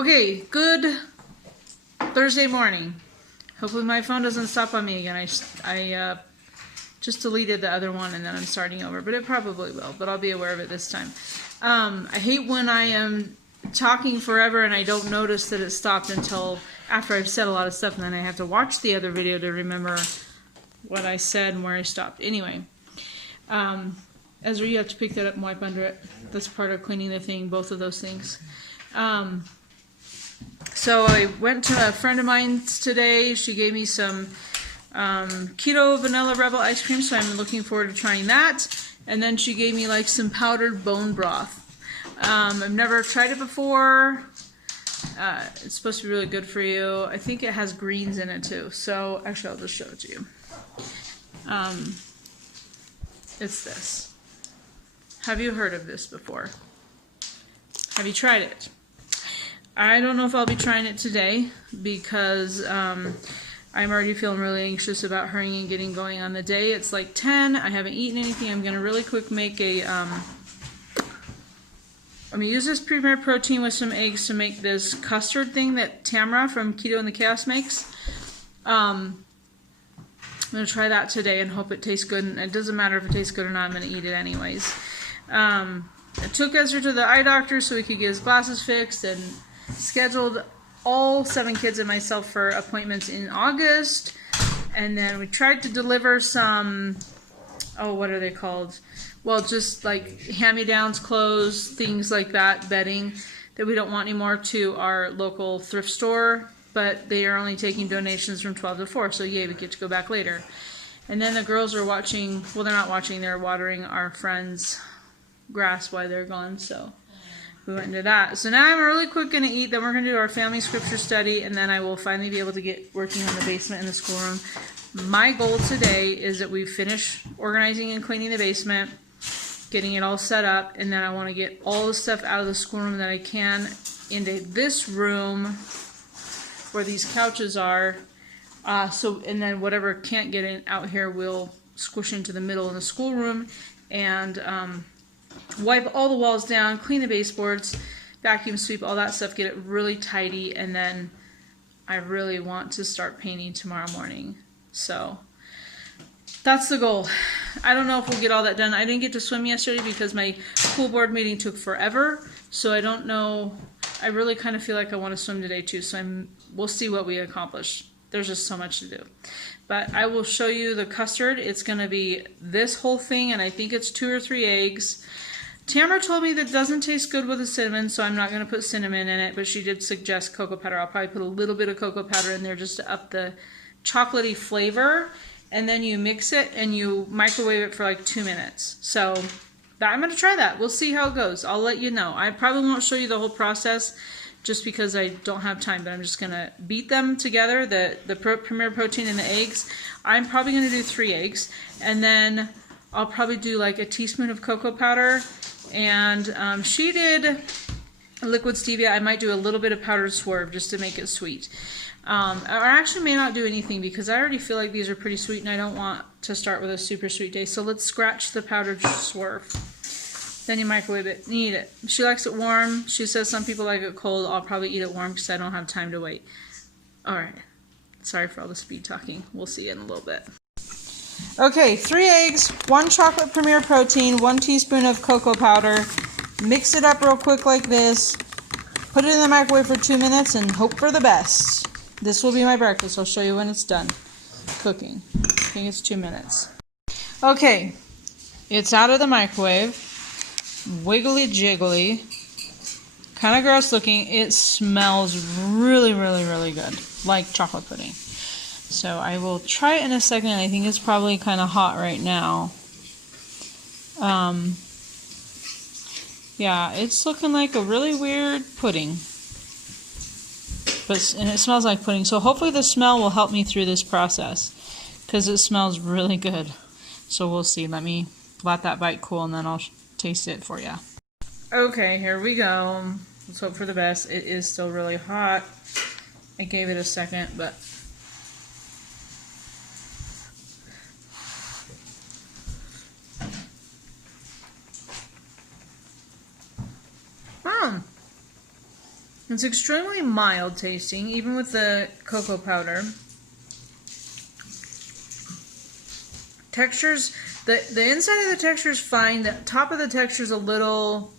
Okay, good Thursday morning. Hopefully my phone doesn't stop on me again. I just deleted the other one and then I'm starting over, but it probably will, but I'll be aware of it this time. I hate when I am talking forever and I don't notice that it stopped until after I've said a lot of stuff, and then I have to watch the other video to remember what I said and where I stopped. Anyway, Ezra, you have to pick that up and wipe under it. That's part of cleaning the thing, both of those things. So I went to a friend of mine's today. She gave me some Keto Vanilla Rebel ice cream, so I'm looking forward to trying that. And then she gave me like some powdered bone broth. I've never tried it before. It's supposed to be really good for you. I think it has greens in it too. So actually I'll just show it to you. It's this. Have you heard of this before? Have you tried it? I don't know if I'll be trying it today because I'm already feeling really anxious about hurrying and getting going on the day. It's like 10. I haven't eaten anything. I'm going to really quick make a... I'm going to use this pre-made protein with some eggs to make this custard thing that Tamara from Keto and the Chaos makes. I'm going to try that today and hope it tastes good. And it doesn't matter if it tastes good or not. I'm going to eat it anyways. I took Ezra to the eye doctor so he could get his glasses fixed and scheduled all 7 kids and myself for appointments in August. And then we tried to deliver some, oh, what are they called? Well, just like hand-me-downs, clothes, things like that, bedding that we don't want anymore to our local thrift store, but they are only taking donations from 12 to 4, so yay, we get to go back later. And then the girls are watching, well, they're not watching, they're watering our friends' grass while they're gone, so we went into that. So now I'm really quick going to eat, then we're going to do our family scripture study, and then I will finally be able to get working on the basement and the schoolroom. My goal today is that we finish organizing and cleaning the basement, getting it all set up, and then I want to get all the stuff out of the schoolroom that I can into this room where these couches are. And then whatever can't get in out here will squish into the middle of the schoolroom, and wipe all the walls down, clean the baseboards, vacuum sweep, all that stuff, get it really tidy, and then I really want to start painting tomorrow morning. So that's the goal. I don't know if we'll get all that done. I didn't get to swim yesterday because my pool board meeting took forever, so I don't know. I really kind of feel like I want to swim today too, so we'll see what we accomplish. There's just so much to do. But I will show you the custard. It's going to be this whole thing, and I think it's 2 or 3 eggs. Tamara told me that it doesn't taste good with the cinnamon, so I'm not going to put cinnamon in it, but she did suggest cocoa powder. I'll probably put a little bit of cocoa powder in there just to up the chocolatey flavor. And then you mix it and you microwave it for like 2 minutes. So I'm going to try that. We'll see how it goes. I'll let you know. I probably won't show you the whole process just because I don't have time, but I'm just going to beat them together, the Premier Protein and the eggs. I'm probably going to do 3 eggs, and then I'll probably do like a teaspoon of cocoa powder. And she did liquid stevia. I might do a little bit of powdered swerve just to make it sweet. Or actually may not do anything because I already feel like these are pretty sweet and I don't want to start with a super sweet day. So let's scratch the powdered swerve. Then you microwave it and eat it. She likes it warm. She says some people like it cold. I'll probably eat it warm because I don't have time to wait. Alright. Sorry for all the speed talking. We'll see you in a little bit. Okay, 3 eggs, 1 chocolate Premier Protein, 1 teaspoon of cocoa powder. Mix it up real quick like this. Put it in the microwave for 2 minutes and hope for the best. This will be my breakfast. I'll show you when it's done cooking. I think it's 2 minutes. Okay, it's out of the microwave. Wiggly jiggly. Kind of gross looking. It smells really, really, really good. Like chocolate pudding. So I will try it in a second. I think it's probably kind of hot right now. Yeah, it's looking like a really weird pudding. And it smells like pudding, so hopefully the smell will help me through this process because it smells really good. So we'll see. Let me let that bite cool and then I'll taste it for you. Okay, here we go. Let's hope for the best. It is still really hot. I gave it a second, but It's extremely mild tasting, even with the cocoa powder. Textures, the inside of the texture is fine. The top of the texture is a little,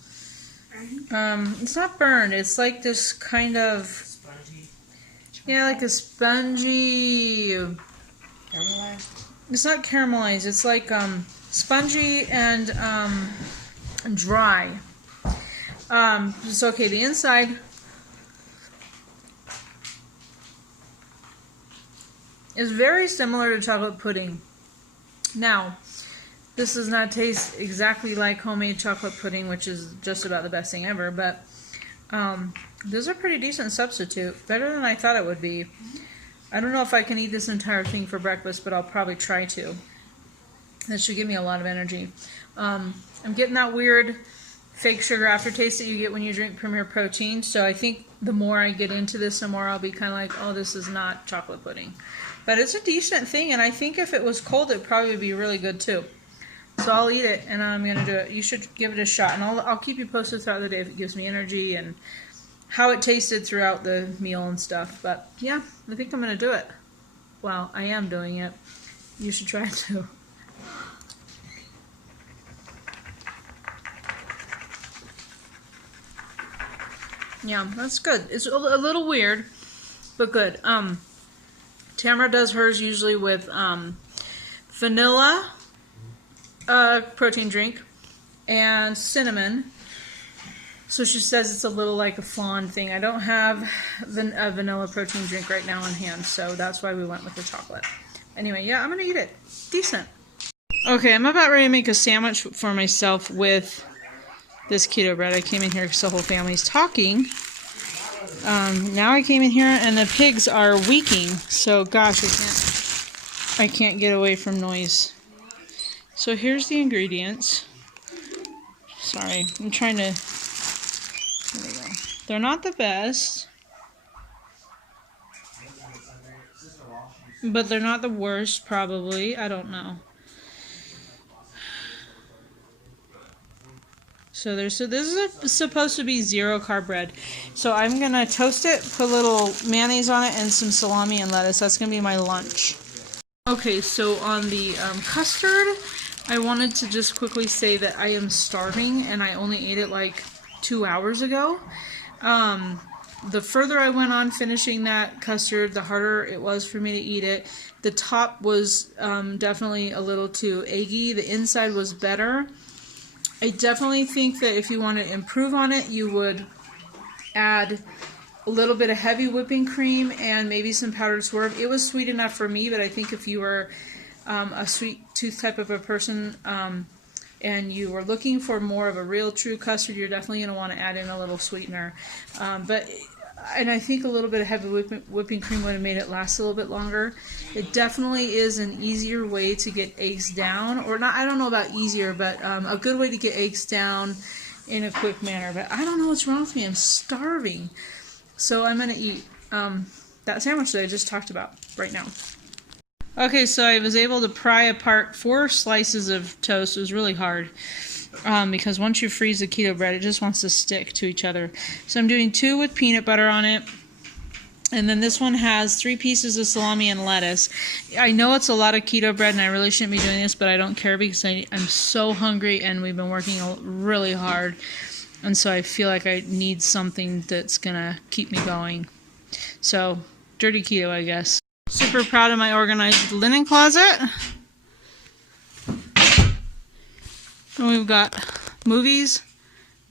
it's not burned. It's like this kind of, Spongy. yeah, like a spongy. Caramelized. It's not caramelized. It's like spongy and dry. So okay, the inside. Is very similar to chocolate pudding. Now, this does not taste exactly like homemade chocolate pudding, which is just about the best thing ever, but this is a pretty decent substitute. Better than I thought it would be. I don't know if I can eat this entire thing for breakfast, but I'll probably try to. This should give me a lot of energy. I'm getting that weird fake sugar aftertaste that you get when you drink Premier Protein, so I think the more I get into this, the more I'll be kind of like, oh, this is not chocolate pudding. But it's a decent thing, and I think if it was cold, it'd probably be really good too. So I'll eat it, and I'm going to do it. You should give it a shot, and I'll keep you posted throughout the day if it gives me energy and how it tasted throughout the meal and stuff. But yeah, I think I'm going to do it. Well, I am doing it. You should try it too. Yeah, that's good. It's a little weird, but good. Tamara does hers usually with vanilla protein drink and cinnamon. So she says it's a little like a flan thing. I don't have a vanilla protein drink right now on hand, so that's why we went with the chocolate. Anyway, yeah, I'm going to eat it. Decent. Okay, I'm about ready to make a sandwich for myself with this keto bread. I came in here because the whole family's talking. Now I came in here and the pigs are weaking, so gosh, I can't get away from noise. So here's the ingredients. Sorry, I'm trying to, there we go. They're not the best, but they're not the worst probably, I don't know. So this is supposed to be 0-carb bread. So I'm going to toast it, put a little mayonnaise on it, and some salami and lettuce. That's going to be my lunch. Okay, so on the custard, I wanted to just quickly say that I am starving, and I only ate it like 2 hours ago. The further I went on finishing that custard, the harder it was for me to eat it. The top was definitely a little too eggy. The inside was better. I definitely think that if you want to improve on it, you would add a little bit of heavy whipping cream and maybe some powdered swerve. It was sweet enough for me, but I think if you were a sweet tooth type of a person and you were looking for more of a real true custard, you're definitely going to want to add in a little sweetener. And I think a little bit of heavy whipping cream would have made it last a little bit longer. It definitely is an easier way to get eggs down, or not. I don't know about easier, but a good way to get eggs down in a quick manner. But I don't know what's wrong with me. I'm starving, so I'm gonna eat that sandwich that I just talked about right now. Okay, so I was able to pry apart 4 slices of toast. It was really hard. Because once you freeze the keto bread, it just wants to stick to each other. So I'm doing 2 with peanut butter on it. And then this one has 3 pieces of salami and lettuce. I know it's a lot of keto bread and I really shouldn't be doing this, but I don't care because I'm so hungry and we've been working really hard. And so I feel like I need something that's going to keep me going. So, dirty keto, I guess. Super proud of my organized linen closet. And we've got movies,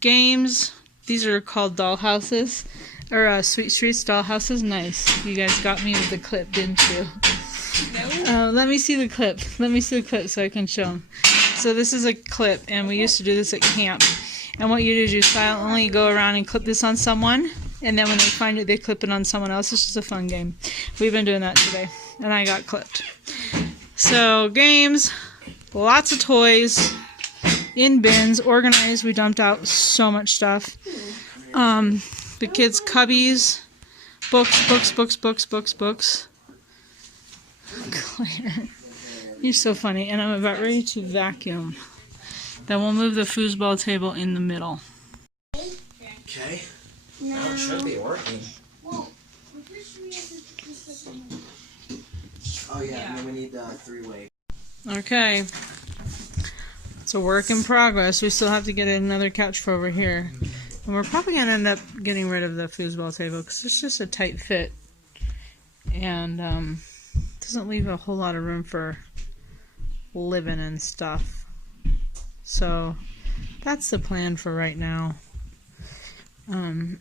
games. These are called dollhouses, or Sweet Streets dollhouses. Nice. You guys got me with the clip, didn't you? No. Let me see the clip. Let me see the clip so I can show them. So this is a clip, and we used to do this at camp. And what you do is you silently go around and clip this on someone, and then when they find it, they clip it on someone else. It's just a fun game. We've been doing that today, and I got clipped. So games, lots of toys. In bins, organized. We dumped out so much stuff. The kids' cubbies, books. Claire, you're so funny. And I'm about ready to vacuum. Then we'll move the foosball table in the middle. Okay. No, it should be working. Well, I'm pretty sure we have to put something in. Oh yeah, and then we need the three-way. Okay. It's a work in progress. We still have to get another couch for over here. And we're probably going to end up getting rid of the foosball table because it's just a tight fit. And doesn't leave a whole lot of room for living and stuff. So that's the plan for right now. Coming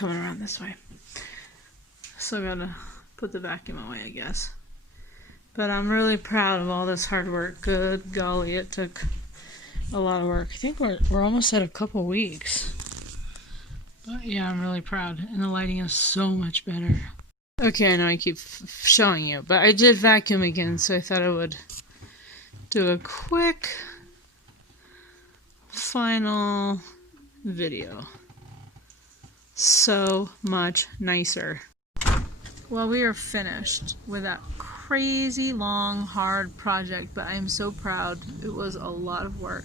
around this way. Still gotta put the vacuum away, I guess. But I'm really proud of all this hard work. Good golly, it took a lot of work. I think we're almost at a couple weeks. But yeah, I'm really proud. And the lighting is so much better. Okay, I know I keep showing you, but I did vacuum again, so I thought I would do a quick final video. So much nicer. Well, we are finished with that crazy long hard project, but I am so proud. It was a lot of work.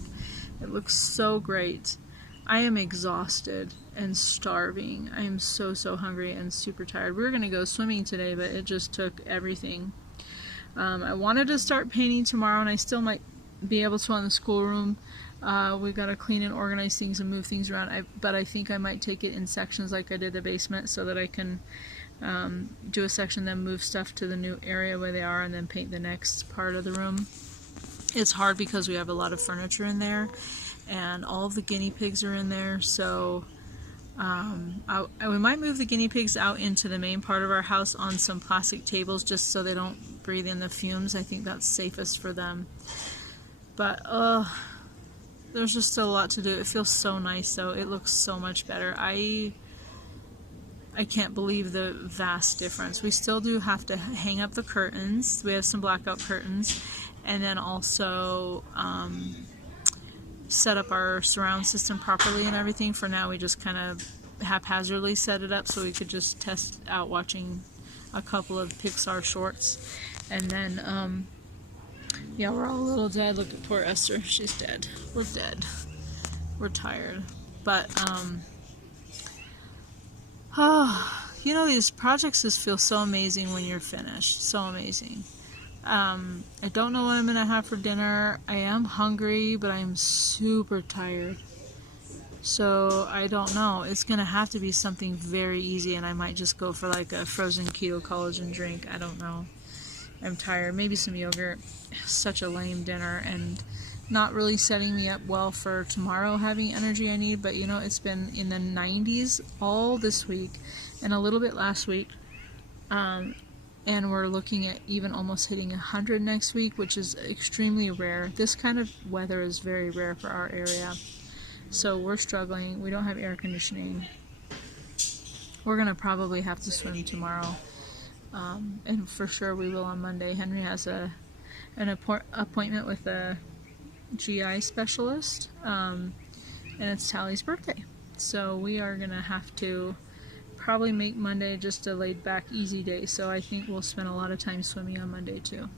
It looks so great. I am exhausted and starving. I am so hungry and super tired. We were gonna go swimming today, but it just took everything. I wanted to start painting tomorrow, and I still might be able to on the schoolroom. We gotta clean and organize things and move things around. But I think I might take it in sections like I did the basement, so that I can do a section, then move stuff to the new area where they are, and then paint the next part of the room. It's hard because we have a lot of furniture in there, and all of the guinea pigs are in there, so we might move the guinea pigs out into the main part of our house on some plastic tables just so they don't breathe in the fumes. I think that's safest for them. But there's just still a lot to do. It feels so nice though. It looks so much better. I can't believe the vast difference. We still do have to hang up the curtains. We have some blackout curtains, and then also set up our surround system properly and everything. For now, we just kind of haphazardly set it up so we could just test out watching a couple of Pixar shorts. And then, yeah, we're all a little dead. Look at poor Esther. She's dead. We're dead. We're tired. But, you know, these projects just feel so amazing when you're finished. So amazing. I don't know what I'm gonna have for dinner. I am hungry, but I'm super tired. So I don't know. It's gonna have to be something very easy, and I might just go for like a frozen keto collagen drink. I don't know. I'm tired. Maybe some yogurt. Such a lame dinner, and not really setting me up well for tomorrow having energy I need. But you know, it's been in the 90s all this week and a little bit last week. And we're looking at even almost hitting 100 next week, which is extremely rare. This kind of weather is very rare for our area. So we're struggling. We don't have air conditioning. We're going to probably have to swim tomorrow. And for sure we will on Monday. Henry has an appointment with a GI specialist. And it's Tally's birthday. So we are going to have to probably make Monday just a laid back easy day, so I think we'll spend a lot of time swimming on Monday too.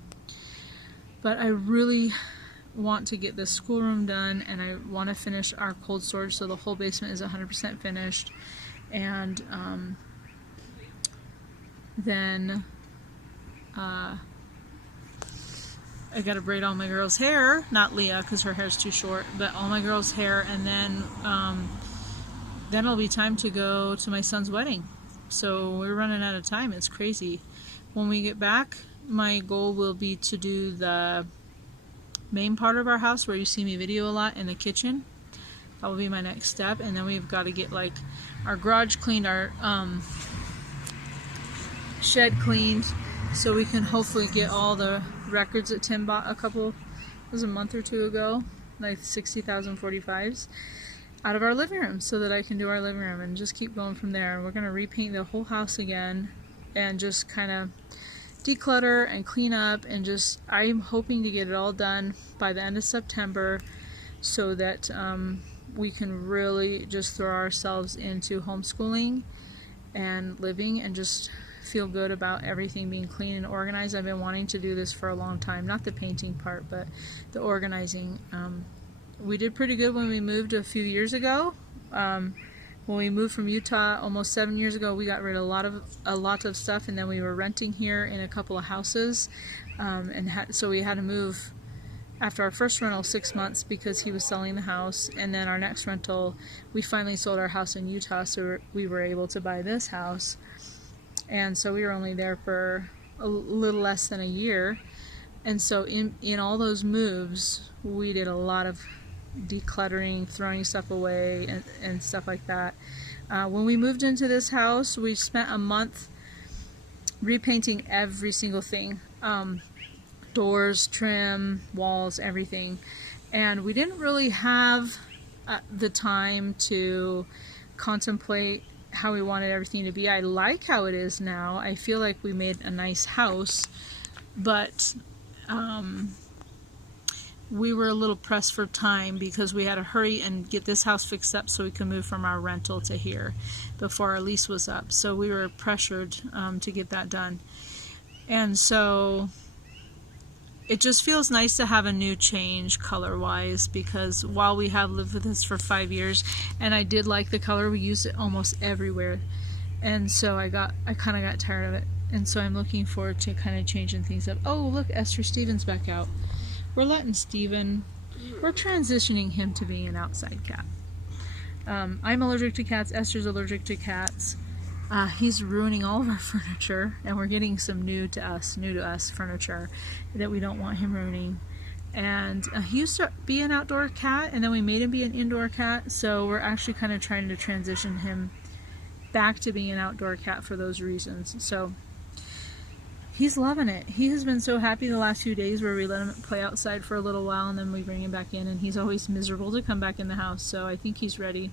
But I really want to get this schoolroom done, and I want to finish our cold storage so the whole basement is 100% finished. And then I gotta braid all my girls' hair, not Leah because her hair's too short, but all my girls' hair, and then it'll be time to go to my son's wedding. So we're running out of time. It's crazy. When we get back, my goal will be to do the main part of our house where you see me video a lot in the kitchen. That will be my next step. And then we've got to get like our garage cleaned, our shed cleaned, so we can hopefully get all the records that Tim bought it was a month or two ago, like 60,000 45s. Out of our living room so that I can do our living room and just keep going from there. We're going to repaint the whole house again and just kind of declutter and clean up, and just I'm hoping to get it all done by the end of September so that we can really just throw ourselves into homeschooling and living and just feel good about everything being clean and organized. I've been wanting to do this for a long time, not the painting part, but the organizing. we did pretty good when we moved a few years ago. When we moved from Utah almost 7 years ago, we got rid of a lot of stuff, and then we were renting here in a couple of houses, so we had to move after our first rental 6 months because he was selling the house, and then our next rental, we finally sold our house in Utah, so we were able to buy this house, and so we were only there for a little less than a year, and so in all those moves, we did a lot of decluttering, throwing stuff away, and stuff like that. When we moved into this house, we spent a month repainting every single thing. Doors, trim, walls, everything. And we didn't really have the time to contemplate how we wanted everything to be. I like how it is now. I feel like we made a nice house, but we were a little pressed for time because we had to hurry and get this house fixed up so we could move from our rental to here before our lease was up. So we were pressured to get that done. And so it just feels nice to have a new change color-wise, because while we have lived with this for 5 years, and I did like the color, we used it almost everywhere. And so I kind of got tired of it. And so I'm looking forward to kind of changing things up. Oh, look, Esther Stevens back out. We're letting Steven, we're transitioning him to being an outside cat. I'm allergic to cats. Esther's allergic to cats. He's ruining all of our furniture, and we're getting some new to us furniture that we don't want him ruining. And he used to be an outdoor cat, and then we made him be an indoor cat, so we're actually kind of trying to transition him back to being an outdoor cat for those reasons. So he's loving it. He has been so happy the last few days where we let him play outside for a little while and then we bring him back in, and he's always miserable to come back in the house, so I think he's ready.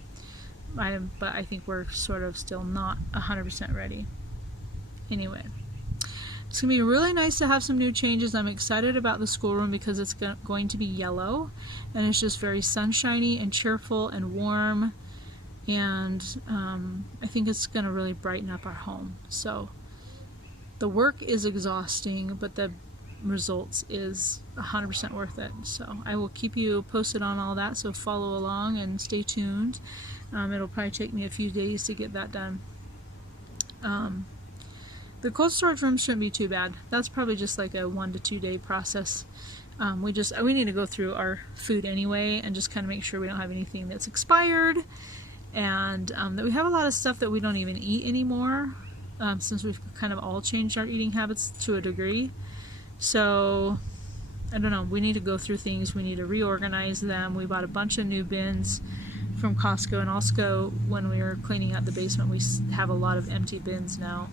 But I think we're sort of still not 100% ready. Anyway, it's going to be really nice to have some new changes. I'm excited about the schoolroom because it's going to be yellow, and it's just very sunshiny and cheerful and warm, and I think it's going to really brighten up our home. So the work is exhausting, but the results is 100% worth it. So I will keep you posted on all that, so follow along and stay tuned. It'll probably take me a few days to get that done. The cold storage room shouldn't be too bad. That's probably just like a 1 to 2 day process. We need to go through our food anyway and just kind of make sure we don't have anything that's expired, and that we have a lot of stuff that we don't even eat anymore, since we've kind of all changed our eating habits to a degree. So I don't know, we need to go through things, we need to reorganize them. We bought a bunch of new bins from Costco, and also when we were cleaning out the basement, we have a lot of empty bins now.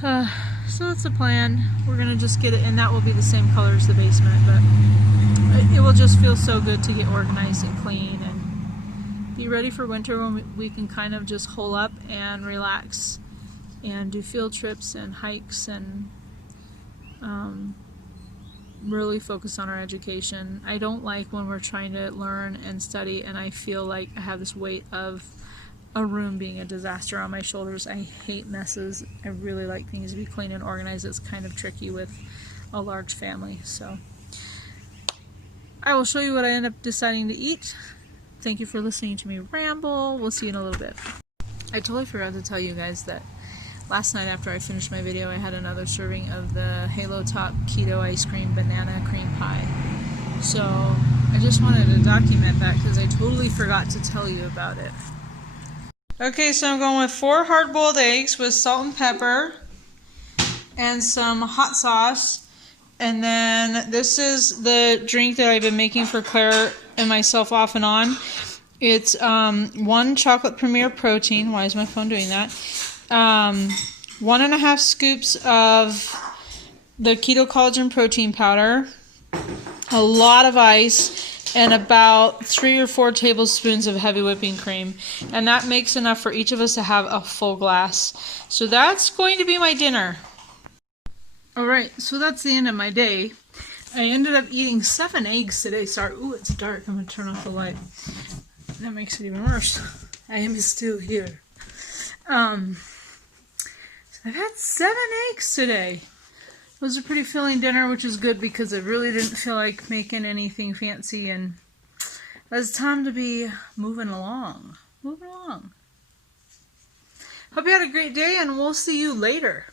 So that's the plan. We're gonna just get it, and that will be the same color as the basement, but it will just feel so good to get organized and clean and be ready for winter when we can kind of just hole up and relax and do field trips and hikes and really focus on our education. I don't like when we're trying to learn and study and I feel like I have this weight of a room being a disaster on my shoulders. I hate messes. I really like things to be clean and organized. It's kind of tricky with a large family. So I will show you what I end up deciding to eat. Thank you for listening to me ramble. We'll see you in a little bit. I totally forgot to tell you guys that last night after I finished my video, I had another serving of the Halo Top Keto Ice Cream Banana Cream Pie. So I just wanted to document that because I totally forgot to tell you about it. Okay, so I'm going with 4 hard-boiled eggs with salt and pepper and some hot sauce. And then this is the drink that I've been making for Claire and myself off and on. It's 1 chocolate premier protein. Why is my phone doing that? 1.5 scoops of the Keto Collagen protein powder, a lot of ice, and about 3 or 4 tablespoons of heavy whipping cream. And that makes enough for each of us to have a full glass. So that's going to be my dinner. Alright, so that's the end of my day. I ended up eating 7 eggs today. Sorry, ooh, it's dark. I'm going to turn off the light. That makes it even worse. I am still here. I've had 7 eggs today. It was a pretty filling dinner, which is good because I really didn't feel like making anything fancy, and It's time to be moving along. Moving along. Hope you had a great day, and we'll see you later.